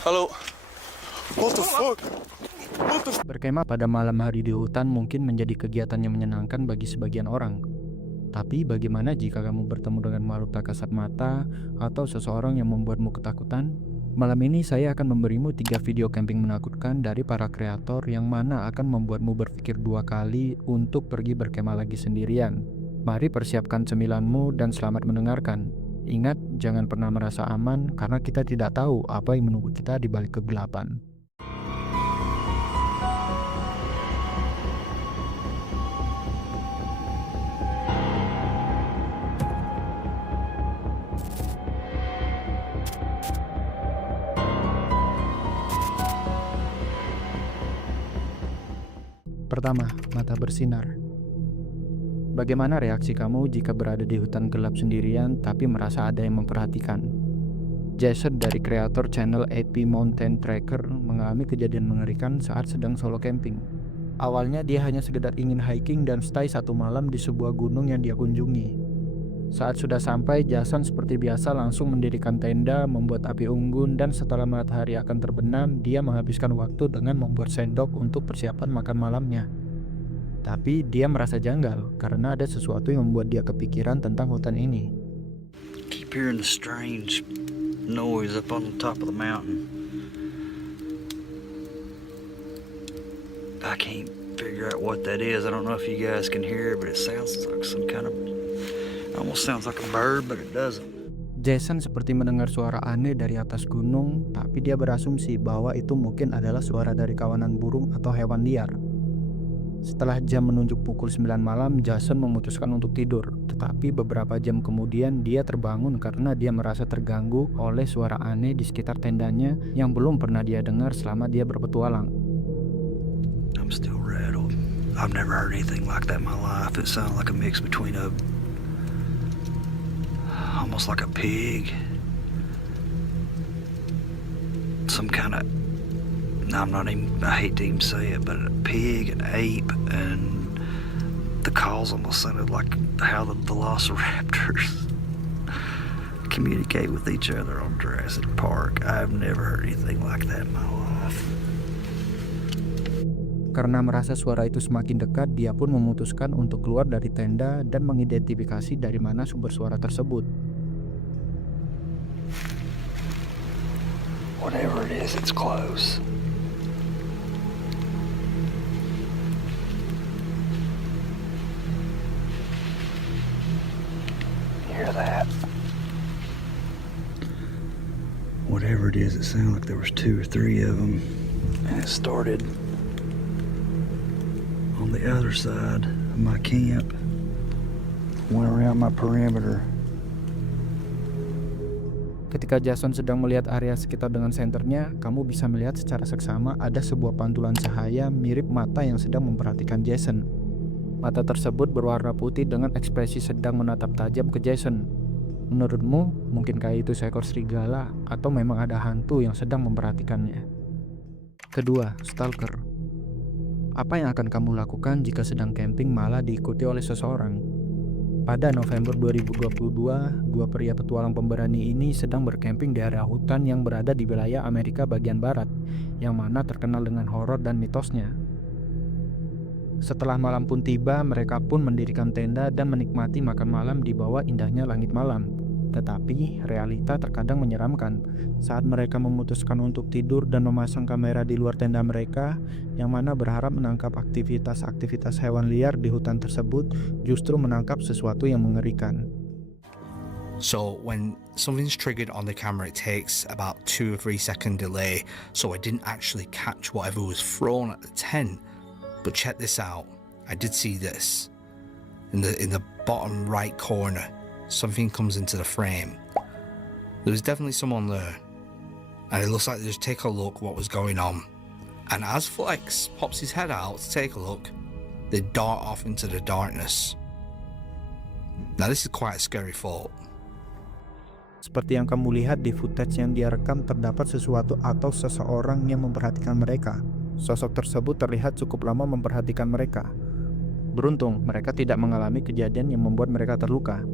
Halo. What the fuck? What the Berkemah pada malam hari di hutan mungkin menjadi kegiatan yang menyenangkan bagi sebagian orang. Tapi bagaimana jika kamu bertemu dengan makhluk tak kasat mata atau seseorang yang membuatmu ketakutan? Malam ini saya akan memberimu 3 video camping menakutkan dari para kreator yang mana akan membuatmu berpikir 2 kali untuk pergi berkemah lagi sendirian. Mari persiapkan cemilanmu dan selamat mendengarkan. Ingat, jangan pernah merasa aman karena kita tidak tahu apa yang menunggu kita di balik kegelapan. Pertama, mata bersinar. Bagaimana reaksi kamu jika berada di hutan gelap sendirian tapi merasa ada yang memperhatikan? Jason dari kreator channel 8P Mountain Tracker mengalami kejadian mengerikan saat sedang solo camping. Awalnya dia hanya sekedar ingin hiking dan stay satu malam di sebuah gunung yang dia kunjungi. Saat sudah sampai, Jason seperti biasa langsung mendirikan tenda, membuat api unggun, dan setelah matahari akan terbenam, dia menghabiskan waktu dengan membuat sendok untuk persiapan makan malamnya. Tapi dia merasa janggal karena ada sesuatu yang membuat dia kepikiran tentang hutan ini. Keep hearing the strange noise up on the top of the mountain. I can't figure out what that is. I don't know if you guys can hear it, but it sounds like some kind of... almost sounds like a bird, but it doesn't. Jason seperti mendengar suara aneh dari atas gunung, tapi dia berasumsi bahwa itu mungkin adalah suara dari kawanan burung atau hewan liar. Setelah jam menunjuk pukul 9 malam, Jason memutuskan untuk tidur. Tetapi beberapa jam kemudian dia terbangun karena dia merasa terganggu oleh suara aneh di sekitar tendanya yang belum pernah dia dengar selama dia berpetualang. I'm still rattled. I've never heard anything like that in my life. It sounded like a mix between almost like a pig, some kind of... I hate to even say it, but a pig, an ape, and the calls almost sounded like how the velociraptors communicate with each other on Jurassic Park. I've never heard anything like that in my life. Karena merasa suara itu semakin dekat, dia pun memutuskan untuk keluar dari tenda dan mengidentifikasi dari mana sumber suara tersebut. Whatever it is, it's close. Hear that? Whatever it is, it sounded like there was 2 or 3 of them, and it started on the other side of my camp, went around my perimeter. Ketika Jason sedang melihat area sekitar dengan senternya, kamu bisa melihat secara seksama ada sebuah pantulan cahaya mirip mata yang sedang memperhatikan Jason. Mata tersebut berwarna putih dengan ekspresi sedang menatap tajam ke Jason. Menurutmu, mungkinkah itu seekor serigala atau memang ada hantu yang sedang memperhatikannya? Kedua, stalker. Apa yang akan kamu lakukan jika sedang camping malah diikuti oleh seseorang? Pada November 2022, 2 pria petualang pemberani ini sedang bercamping di area hutan yang berada di wilayah Amerika bagian barat, yang mana terkenal dengan horor dan mitosnya. Setelah malam pun tiba, mereka pun mendirikan tenda dan menikmati makan malam di bawah indahnya langit malam. Tetapi, realita terkadang menyeramkan saat mereka memutuskan untuk tidur dan memasang kamera di luar tenda mereka, yang mana berharap menangkap aktivitas-aktivitas hewan liar di hutan tersebut, justru menangkap sesuatu yang mengerikan. So when something's triggered on the camera, it takes about 2 or 3 second delay, so I didn't actually catch whatever was thrown at the tent. But check this out. I did see this. In the bottom right corner, something comes into the frame. There was definitely someone there. And it looks like they just take a look what was going on. And as Flex pops his head out to take a look, they dart off into the darkness. Now this is quite a scary thought. Seperti yang kamu lihat di footage yang dia rekam, terdapat sesuatu atau seseorang yang memperhatikan mereka. Sosok tersebut terlihat cukup lama memperhatikan mereka. Beruntung, mereka tidak mengalami kejadian yang membuat mereka terluka.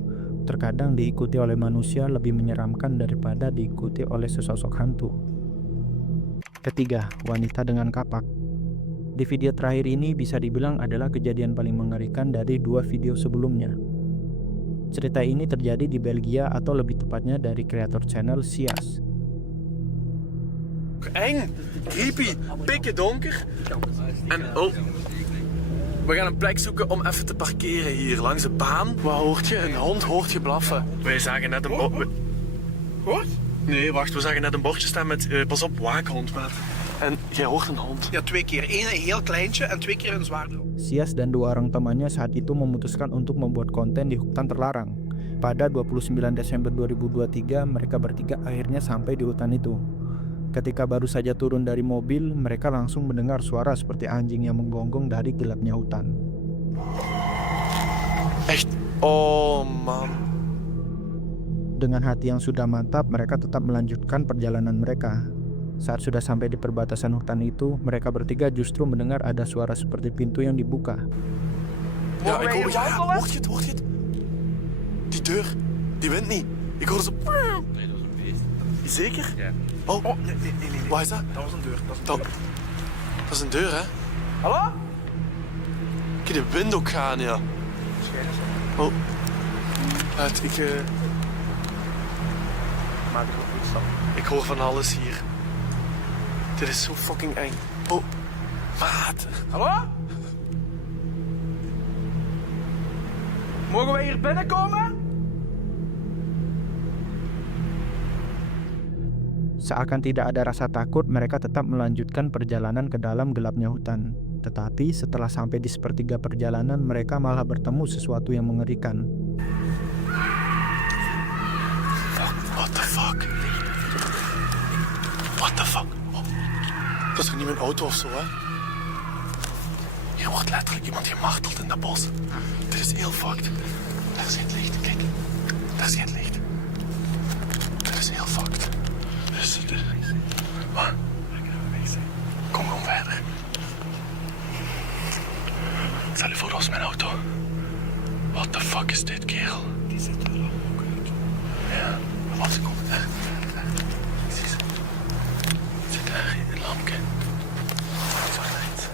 Terkadang diikuti oleh manusia lebih menyeramkan daripada diikuti oleh sesosok hantu. Ketiga, wanita dengan kapak. Di video terakhir ini bisa dibilang adalah kejadian paling mengerikan dari 2 video sebelumnya. Cerita ini terjadi di Belgia atau lebih tepatnya dari kreator channel Sias. Eng, creepy, pikken donker. En oh, we gaan een plek zoeken om even te parkeren hier langs de baan. Wat hoort je? Een hond hoort je blaffen. Wij zagen net een bord. Wat? Nee, wacht, we zagen net een bordje staan met pas op, waakhond, maat. En jij hoort een hond. Ja, 2 keer. 1 een heel kleintje en 2 keer een zwaardere. Sias dan 2 orang temannya saat itu memutuskan untuk membuat konten di hutan terlarang. Pada 29 Desember 2023, mereka bertiga akhirnya sampai di hutan itu. Ketika baru saja turun dari mobil, mereka langsung mendengar suara seperti anjing yang menggonggong dari gelapnya hutan. Echt? Oh man. Dengan hati yang sudah mantap, mereka tetap melanjutkan perjalanan mereka. Saat sudah sampai di perbatasan hutan itu, mereka bertiga justru mendengar ada suara seperti pintu yang dibuka. Ja, ik hoor, ja, hoort je het, hoort je het? Die deur, die wint niet. Ik hoor ze... Nee, dat was een beest. Zeker? Ja. Oh, Nee. wat is dat? Dat was een deur. Dat is een deur, hè? Hallo? Ik de wind ook gaan, ja. Oh. Uit, Maak ik goed stap. ik hoor van alles hier. Dit is zo fucking eng. Oh, maat. Hallo? Mogen wij hier binnenkomen? Seakan tidak ada rasa takut, mereka tetap melanjutkan perjalanan ke dalam gelapnya hutan. Tetapi setelah sampai di sepertiga perjalanan, mereka malah bertemu sesuatu yang mengerikan. What the fuck? What the fuck? Oh. Dat is toch niet mijn auto of zo, hè? Hier wordt letterlijk iemand gemarteld in dat bos. Dit is heel fucked. Daar is het licht, kijk. Daar is het licht. Dit is heel fucked. Dus, wat? Kom gewoon verder. Stel je voor, dat was mijn auto. What the fuck is dit, kerel? Die zit er ook uit. Ja, wat ze komt daar. Ik zie ze. Zit daar in een lampje. Zo rechts.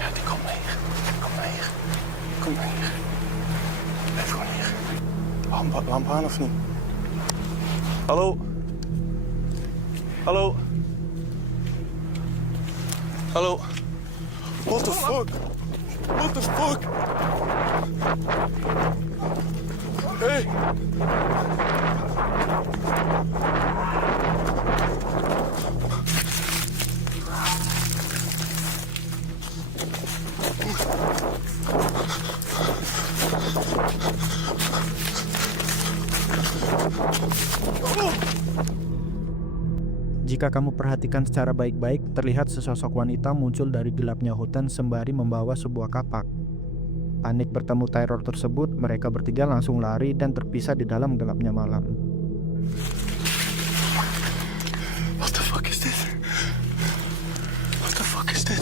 Ja, die komt naar hier. Kom naar hier. Kom naar hier. Blijf gewoon hier. Lamp aan of niet? Hallo? Hallo? Hallo? What the fuck? What the fuck? Hey! Jika kamu perhatikan secara baik-baik, terlihat sesosok wanita muncul dari gelapnya hutan sembari membawa sebuah kapak. Panik bertemu teror tersebut, mereka bertiga langsung lari dan terpisah di dalam gelapnya malam. What the fuck is dit? What the fuck is dit?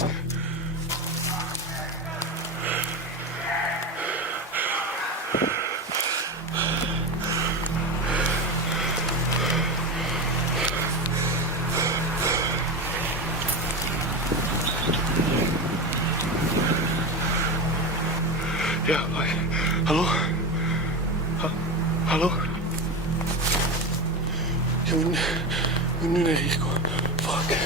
Ja, wacht. Hallo? Hallo? Je moet nu naar hier komen. Fuck.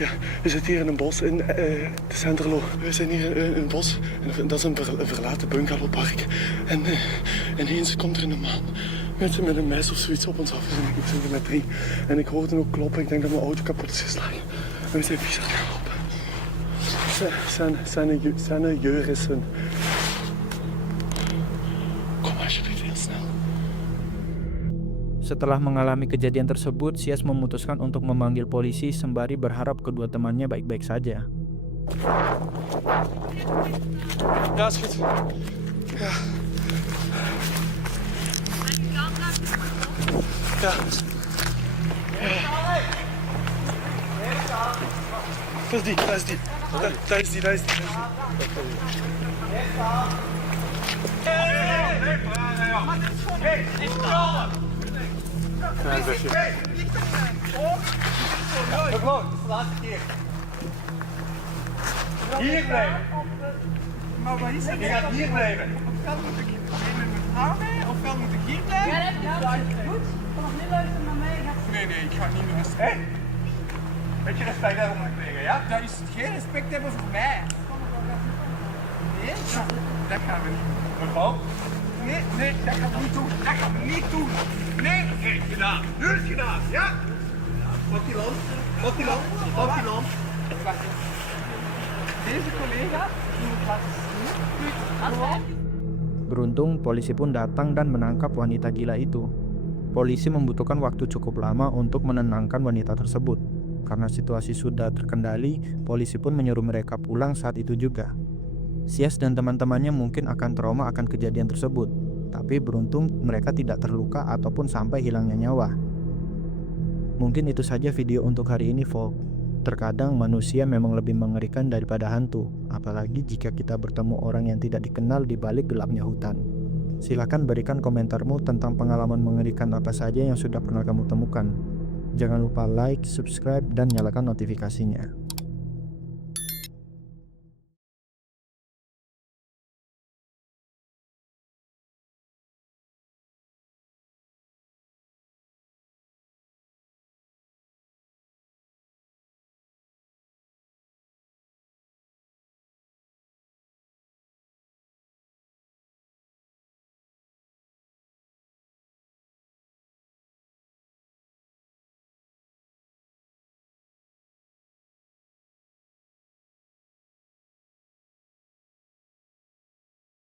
Ja, we zitten hier in een bos in de Centerlo. We zijn hier in een bos. En dat is een verlaten bungalowpark. En ineens komt er een man met een mes of zoiets op ons af. Ik zit er met 3. En ik hoorde ook kloppen. Ik denk dat mijn auto kapot is geslagen. En we zijn vies aan het gaan lopen. Zijn Jurissen. Kom alsjeblieft heel snel. Setelah mengalami kejadian tersebut, Sias memutuskan untuk memanggil polisi sembari berharap kedua temannya baik-baik saja. Ja, is goed. Ja. Ja. Dat is die. Daar is die. Gewoon, het is de laatste keer. Hier blijven. Maar wat is het? Je gaat hier blijven. Ofwel moet ik met mijn vrouw mee, ofwel moet ik hier blijven. Goed, vanaf nu luisteren naar mij. Nee, ik ga niet meer respect. Beetje respect hebben voor tegen, ja? Dat is geen respect hebben voor mij. Nee, dat gaan we niet. Mevrouw? Nee, dat gaan we niet doen. Dat gaan we niet doen. Nee, gedaan. Nu is het gedaan, ja? Pak die lamp. Pak die lamp. Pak die lamp. Deze collega moet laten zien. Beruntung, polisi pun datang dan menangkap wanita gila itu. Polisi membutuhkan waktu cukup lama untuk menenangkan wanita tersebut. Karena situasi sudah terkendali, polisi pun menyuruh mereka pulang saat itu juga. Sias dan teman-temannya mungkin akan trauma akan kejadian tersebut, tapi beruntung mereka tidak terluka ataupun sampai hilangnya nyawa. Mungkin itu saja video untuk hari ini, Folk. Terkadang manusia memang lebih mengerikan daripada hantu, apalagi jika kita bertemu orang yang tidak dikenal di balik gelapnya hutan. Silakan berikan komentarmu tentang pengalaman mengerikan apa saja yang sudah pernah kamu temukan. Jangan lupa like, subscribe, dan nyalakan notifikasinya.